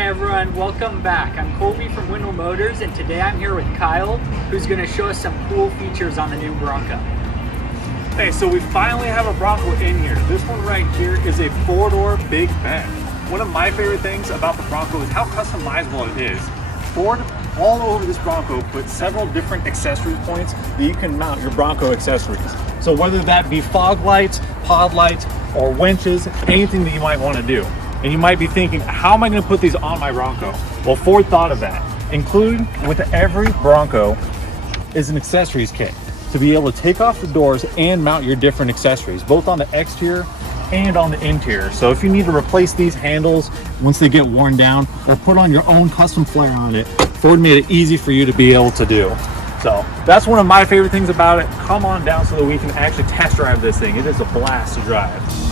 Hi everyone, welcome back. I'm Colby from Wendle Motors, and today I'm here with Kyle, who's going to show us some cool features on the new Bronco. Hey, so we finally have a Bronco in here. This one right here is a four-door Big Bend. One of my favorite things about the Bronco is how customizable it is. Ford, all over this Bronco, put several different accessory points that you can mount your Bronco accessories. So whether that be fog lights, pod lights, or winches, anything that you might want to do. And you might be thinking, how am I going to put these on my Bronco? Well, Ford thought of that. Included with every Bronco is an accessories kit to be able to take off the doors and mount your different accessories, both on the exterior and on the interior. So if you need to replace these handles once they get worn down or put on your own custom flare on it, Ford made it easy for you to be able to do. So that's one of my favorite things about it. Come on down so that we can actually test drive this thing. It is a blast to drive.